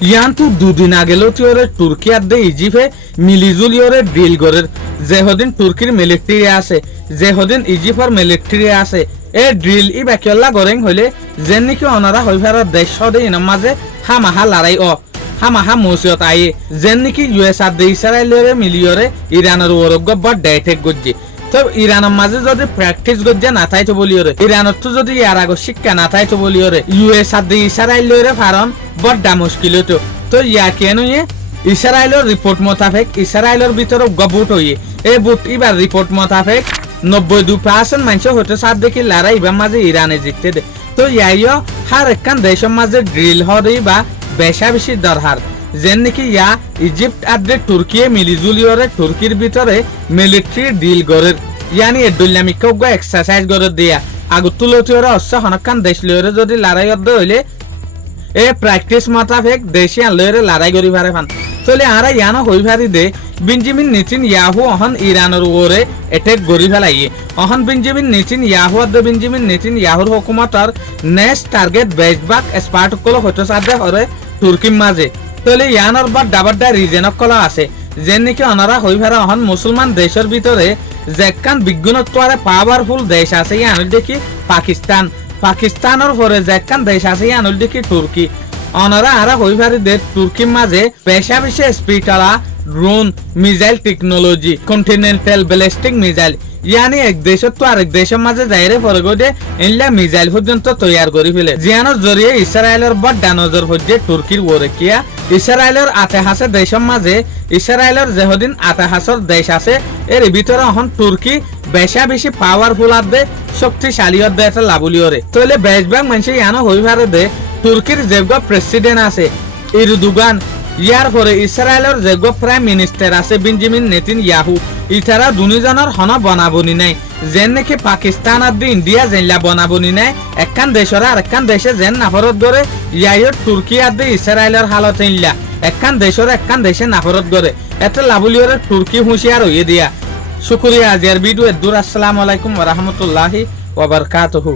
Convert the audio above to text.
ইয়ান তো দুদিন আগেলো তিওরে তুর্কি আর দে ইজিপ্টে মিলিজুলিওরে ড্রিল গরের যে হদিন তুর্কির মিলিটারি আছে যে হদিন ইজিপ্টর মিলিটারি আছে এ ড্রিল ই বাকিল্লা গরেং হইলে যেন নাকি অনারা হইফার দেশ সদে ইনার মাঝে হামাহা লড়াই হামাহা মৌসিয়ত আইয়ে যেন নাকি ইউএস আর দে ইসরায়েলের মিলিয়রে ইরানের ওরগ্য বড় ডাইটেক গজ্জে তো ইরানের মাঝে যদি প্র্যাকটিস গজ্জে না থাইতো বলিওরে ইরানের তো যদি ইয়ার আগে শিক্ষা না থাইতো বলিওরে ইউএস আর দে ইসরায়েলের কারণ বড় মুশকিল হতো তো ইয়া কেন ইসরায়েলের রিপোর্ট মোতাবেক ইসরায়েলের ভিতরে গবুট হইয়ে এই বুট এবার রিপোর্ট মোতাবেক 92% মানুষ হতে সাথ দেখি লড়াই বা মাঝে ইরানে জিততে দে তো ইয়াইও হার একখান দেশের মাঝে ড্রিল হরি বা বেশা বেশি দরকার যেন নাকি ইয়া ইজিপ্ট আর তুর্কি মিলিজুলিওরে তুর্কির ভিতরে মিলিটারি ডিল গরের ইয়ানি এডুল্লামিক এক্সারসাইজ গরে দিয়া আগত তুলতিওরে অশ্ব হনকান দেশ লিওরে যদি লড়াই অর্ধ হইলে এ প্র্যাকটিস মোতাবেক দেশে আনলে লড়াই করি পারে ফান তাহলে আরা ইয়ানো হই পারি দে বেঞ্জামিন নেতানিয়াহু অহন ইরানের ওরে অ্যাটাক করি ফেলাইয়ে অহন বেঞ্জামিন নেতানিয়াহু আর বেঞ্জামিন নেতানিয়াহুর হুকুমতর নেক্সট টার্গেট বেজবাক স্পার্ট কলো হতে সাথে হরে তুর্কির মাঝে তাহলে ইয়ানোর বা ডাবাড্ডা রিজনক কলা আছে যেন নাকি অনারা হই পারে অহন মুসলমান দেশের ভিতরে যেকান বিজ্ঞানত্বরে পাওয়ারফুল দেশ আছে ইয়ান দেখি পাকিস্তানের পরে যেকান দেশ আছে ইয়ান দেখি তুর্কি অনারা আরা হই পারে দে তুর্কির মাঝে পেশা বেশি স্পিডওয়ালা drone missile technology continental ballistic missile ইয়ানি এক দেশের তো আরেক দেশের মাঝে যাইরে পরে গদে ইনলা মিসাইল পর্যন্ত তৈয়ার করে ফেলে জিয়ানোর জরিয়ে ইসরায়েলের বড় নজর হচ্ছে তুর্কির ওরে কিয়া ইসরায়েলের আতেহাসে দেশের মাঝে ইসরায়েলের যেহদিন আতেহাসর দেশ আছে এর ভিতরে এখন তুর্কি বেশা বেশি পাওয়ারফুল আর দে শক্তিশালী আর দে একটা লাভুলিওরে তাহলে বেশভাগ মানুষ ইয়ানো হই পারে দে তুর্কির যেগ প্রেসিডেন্ট আছে ইরদোগান ইয়ার পরে ইসরায়েলের যেগ প্রাইম মিনিস্টার আছে বেঞ্জামিন নেতানিয়াহু ইতারা দুজনের হন বনাবনি নাই যেন নাকি পাকিস্তান আর ইন্ডিয়া যেনলা বনাবনি নাই একখান দেশের আর একখান দেশে যেন নাফরত করে ইয়াইর তুর্কি আর ইসরায়েলের হালত ইনলা একখান দেশের একখান দেশে নাফরত করে এত লাভুলিওরে তুর্কি হুঁশিয়ার হইয়ে দিয়া শুক্রিয়া আজিয়ার ভিডিও দূর আসসালামু আলাইকুম ওয়া রাহমাতুল্লাহি ওয়া বারাকাতুহু।